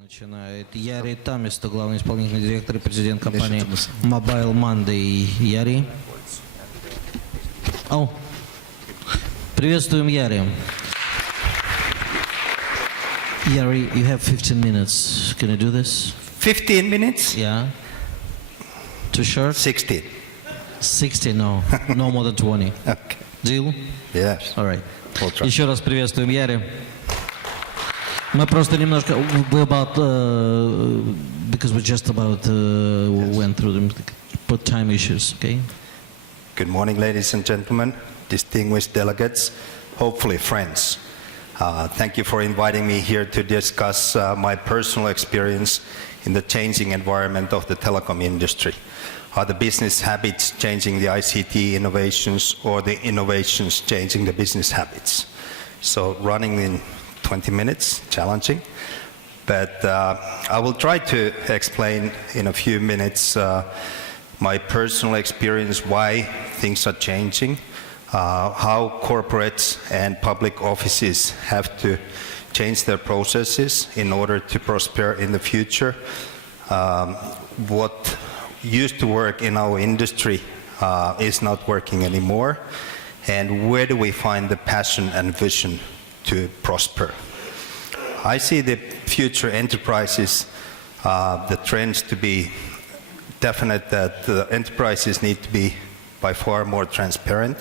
Начинает Jari, Tammisto, главный исполнительный директор и президент компании Mobile Monday. Jari. Приветствуем Jari. Jari, you have 15 minutes. Can you do this? 15 minutes? Yeah. Too short? 16. 60, no. No more than 20. Okay. Deal? Yes. All right. We'll try. Еще раз приветствуем Jari. Мы просто немножко, because we just about went through the time issues, okay? Good morning, ladies and gentlemen, distinguished delegates, hopefully friends. Thank you for inviting me here to discuss my personal experience in the changing environment of the telecom industry. Are the business habits changing the ICT innovations, or the innovations changing the business habits? So running in 20 minutes, challenging, but I will try to explain in a few minutes my personal experience, why things are changing, how corporates and public offices have to change their processes in order to prosper in the future, what used to work in our industry is not working anymore, and where do we find the passion and vision to prosper. I see the future enterprises, the trends to be definite that the enterprises need to be by far more transparent.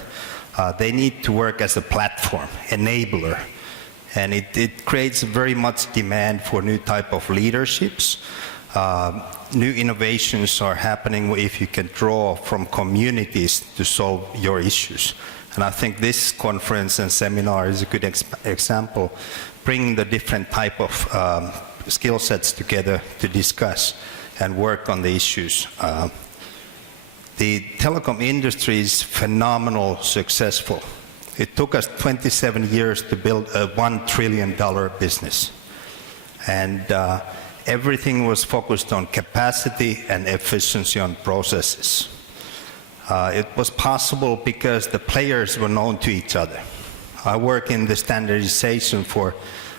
They need to work as a platform, enabler, and it creates very much demand for new type of leaderships. New innovations are happening if you can draw from communities to solve your issues. And I think this conference and seminar is a good example, bringing the different type of skill sets together to discuss and work on the issues. The telecom industry is phenomenal successful. It took us 27 years to build a $1 trillion business. And everything was focused on capacity and efficiency on processes. It was possible because the players were known to each other. I work in the standardization for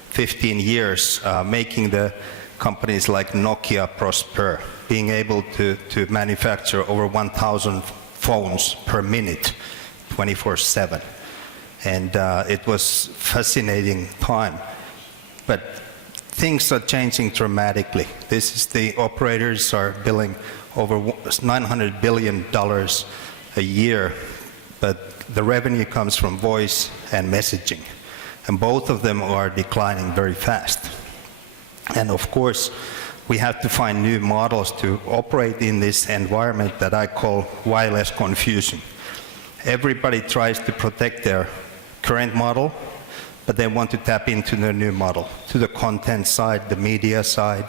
15 years, making the companies like Nokia prosper, being able to manufacture over 1,000 phones per minute, 24/7. And it was fascinating time. But things are changing dramatically. The operators are billing over $900 billion a year, but the revenue comes from voice and messaging, and both of them are declining very fast. And of course, we have to find new models to operate in this environment that I call wireless confusion. Everybody tries to protect their current model, but they want to tap into the new model, to the content side, the media side.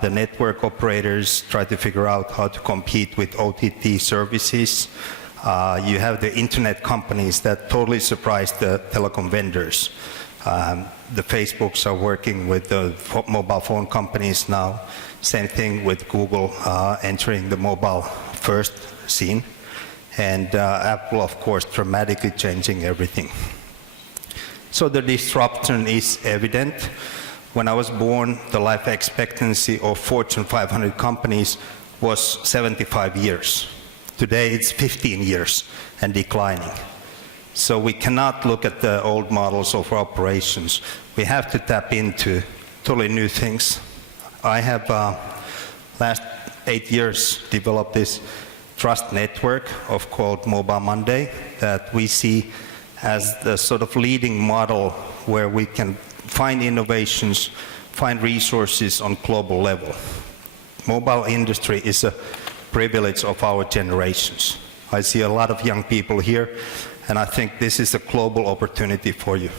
The network operators try to figure out how to compete with OTT services. You have the internet companies that totally surprised the telecom vendors. The Facebooks are working with the mobile phone companies now. Same thing with Google entering the mobile first scene. And Apple, of course, dramatically changing everything. So the disruption is evident. When I was born, the life expectancy of Fortune 500 companies was 75 years. Today it's 15 years and declining. So we cannot look at the old models of operations. We have to tap into totally new things. I have last 8 years developed this trust network called Mobile Monday that we see as the sort of leading model where we can find innovations, find resources on global level. Mobile industry is a privilege of our generations. I see a lot of young people here, and I think this is a global opportunity for you.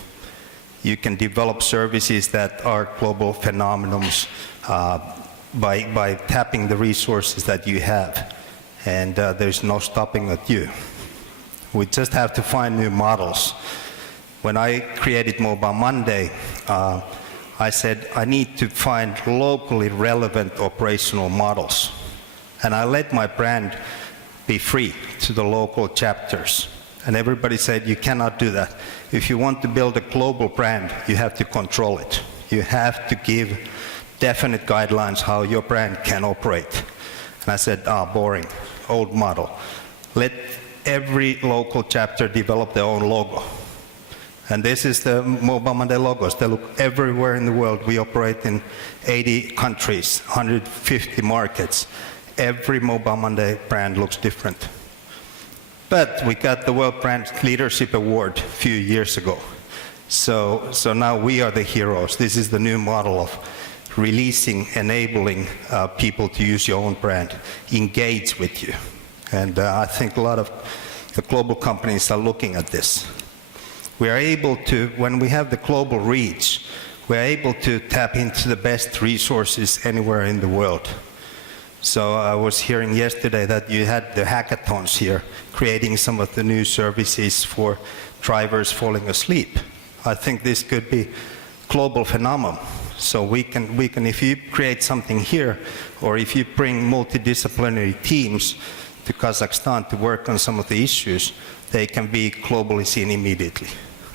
You can develop services that are global phenomenons by tapping the resources that you have, and there's no stopping at you. We just have to find new models. When I created Mobile Monday, I said I need to find locally relevant operational models. And I let my brand be free to the local chapters. And everybody said, you cannot do that. If you want to build a global brand, you have to control it. You have to give definite guidelines how your brand can operate. And I said, boring, old model. Let every local chapter develop their own logo. And this is the Mobile Monday logos. They look everywhere in the world. We operate in 80 countries, 150 markets. Every Mobile Monday brand looks different. But we got the World Brand Leadership Award a few years ago. So now we are the heroes. This is the new model of releasing, enabling people to use your own brand, engage with you. And I think a lot of the global companies are looking at this. We are able to, when we have the global reach, we are able to tap into the best resources anywhere in the world. So I was hearing yesterday that you had the hackathons here, creating some of the new services for drivers falling asleep. I think this could be global phenomenon. So we can, if you create something here, or if you bring multidisciplinary teams to Kazakhstan to work on some of the issues, they can be globally seen immediately.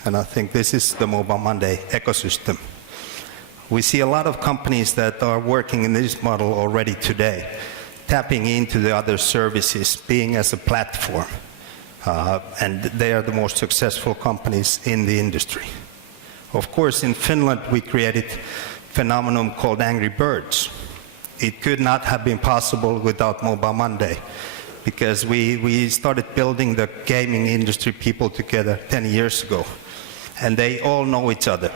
And I think this is the Mobile Monday ecosystem. We see a lot of companies that are working in this model already today, tapping into the other services, being as a platform. And they are the most successful companies in the industry. Of course, in Finland, we created a phenomenon called Angry Birds. It could not have been possible without Mobile Monday, because we started building the gaming industry people together 10 years ago, and they all know each other.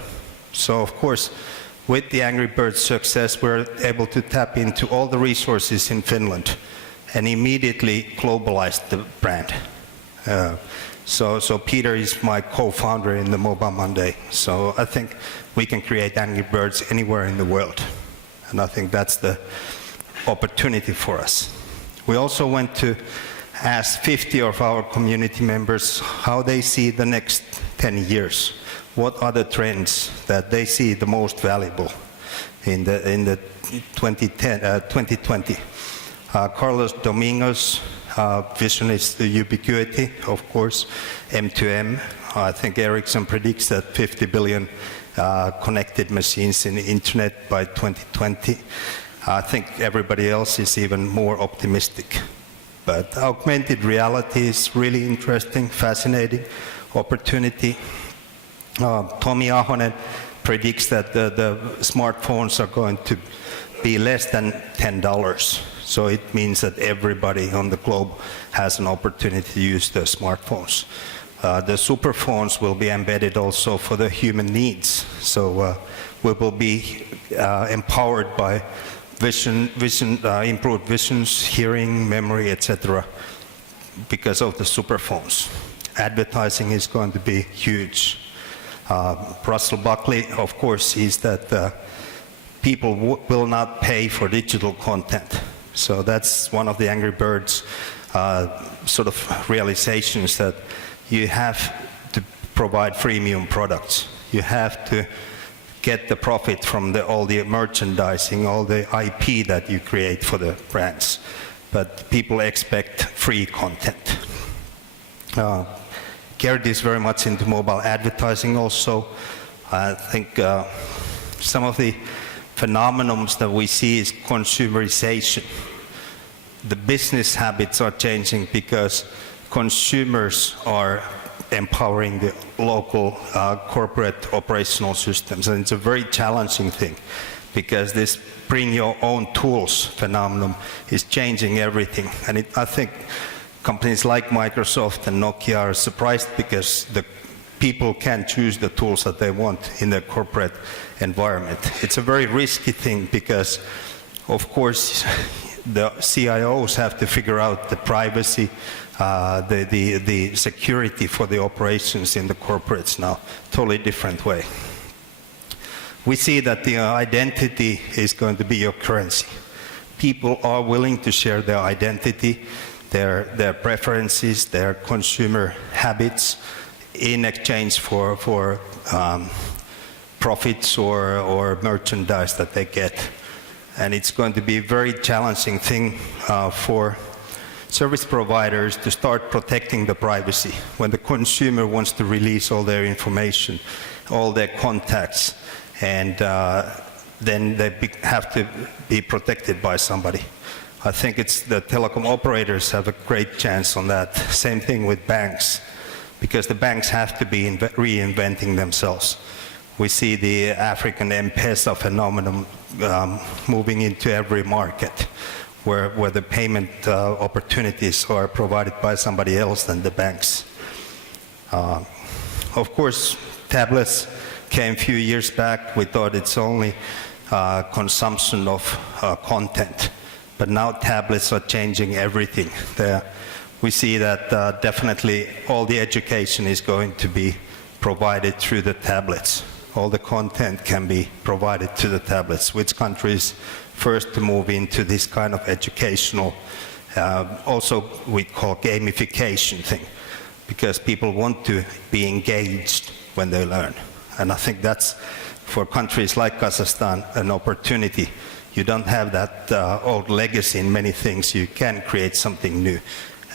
So, of course, with the Angry Birds success, we're able to tap into all the resources in Finland and immediately globalize the brand. So Peter is my co-founder in the Mobile Monday. So I think we can create Angry Birds anywhere in the world. And I think that's the opportunity for us. We also went to ask 50 of our community members how they see the next 10 years. What are the trends that they see the most valuable in the 2020? Carlos Domingo's vision is the ubiquity, of course, M2M. I think Ericsson predicts that 50 billion connected machines in the internet by 2020. I think everybody else is even more optimistic. But augmented reality is really interesting, fascinating opportunity. Tommy Ahonen predicts that the smartphones are going to be less than $10. So it means that everybody on the globe has an opportunity to use the smartphones. The super phones will be embedded also for the human needs. So we will be empowered by improved visions, hearing, memory, etc. because of the super phones. Advertising is going to be huge. Russell Buckley, of course, sees that people will not pay for digital content. So that's one of the Angry Birds sort of realizations, that you have to provide freemium products. You have to get the profit from all the merchandising, all the IP that you create for the brands. But people expect free content. Garrett is very much into mobile advertising also. I think some of the phenomena that we see is consumerization. The business habits are changing because consumers are empowering the local corporate operational systems. And it's a very challenging thing, because this bring your own tools phenomenon is changing everything. And I think companies like Microsoft and Nokia are surprised because the people can choose the tools that they want in their corporate environment. It's a very risky thing because, of course, the CIOs have to figure out the privacy, the security for the operations in the corporates now. Totally different way. We see that the identity is going to be your currency. People are willing to share their identity, their preferences, their consumer habits in exchange for profits or merchandise that they get. And it's going to be a very challenging thing for service providers to start protecting the privacy. When the consumer wants to release all their information, all their contacts, and then they have to be protected by somebody. I think it's the telecom operators have a great chance on that. Same thing with banks, because the banks have to be reinventing themselves. We see the African M-Pesa phenomenon moving into every market, where the payment opportunities are provided by somebody else than the banks. Of course, tablets came a few years back. We thought it's only consumption of content. But now tablets are changing everything. We see that definitely all the education is going to be provided through the tablets. All the content can be provided to the tablets. Which country is first to move into this kind of educational, also we call gamification thing, because people want to be engaged when they learn. And I think that's, for countries like Kazakhstan, an opportunity. You don't have that old legacy in many things. You can create something new.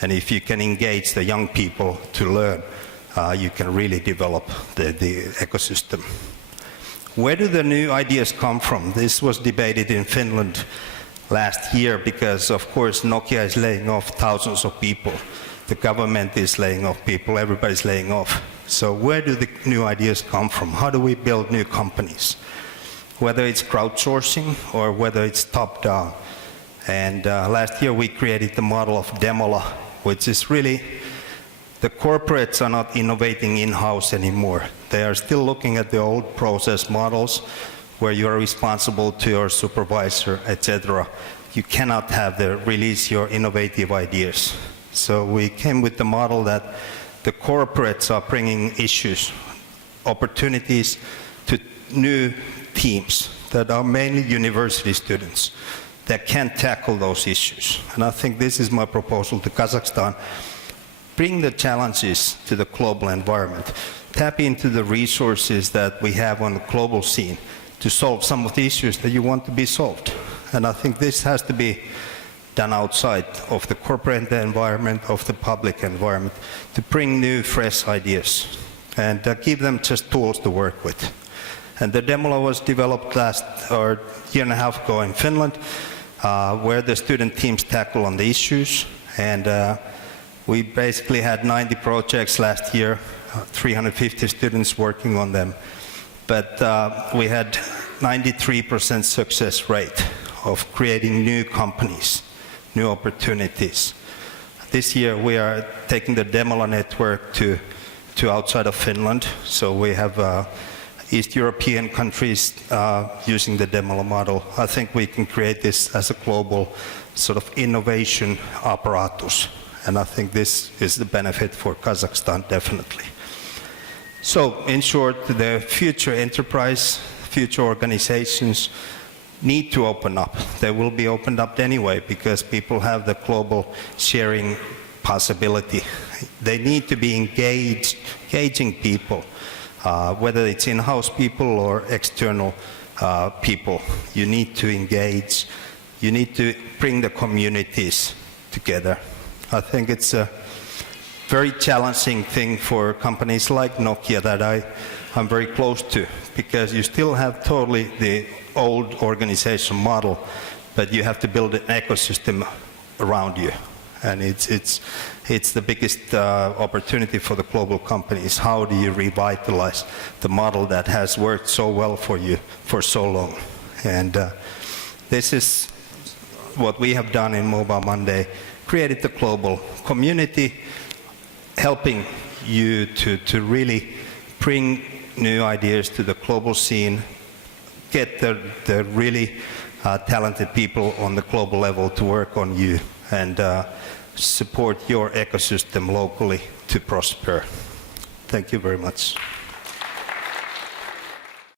And if you can engage the young people to learn, you can really develop the ecosystem. Where do the new ideas come from? This was debated in Finland last year because, of course, Nokia is laying off thousands of people. The government is laying off people. Everybody's laying off. So where do the new ideas come from? How do we build new companies? Whether it's crowdsourcing or whether it's top-down. And last year we created the model of Demola, which is really, the corporates are not innovating in-house anymore. They are still looking at the old process models where you are responsible to your supervisor, etc. You cannot release your innovative ideas. So we came with the model that the corporates are bringing issues, opportunities to new teams that are mainly university students that can tackle those issues. And I think this is my proposal to Kazakhstan. Bring the challenges to the global environment. Tap into the resources that we have on the global scene to solve some of the issues that you want to be solved. And I think this has to be done outside of the corporate environment, of the public environment, to bring new, fresh ideas and give them just tools to work with. And the Demola was developed year and a half ago in Finland, where the student teams tackle on the issues. And we basically had 90 projects last year, 350 students working on them. But we had 93% success rate of creating new companies, new opportunities. This year we are taking the Demola network to outside of Finland. So we have East European countries using the Demola model. I think we can create this as a global sort of innovation apparatus. And I think this is the benefit for Kazakhstan, definitely. So, in short, the future enterprise, future organizations need to open up. They will be opened up anyway because people have the global sharing possibility. They need to be engaging people, whether it's in-house people or external people. You need to engage. You need to bring the communities together. I think it's a very challenging thing for companies like Nokia that I'm very close to, because you still have totally the old organization model, but you have to build an ecosystem around you. And it's the biggest opportunity for the global companies. How do you revitalize the model that has worked so well for you for so long? And this is what we have done in Mobile Monday, created the global community, helping you to really bring new ideas to the global scene, get the really talented people on the global level to work on you, and support your ecosystem locally to prosper. Thank you very much.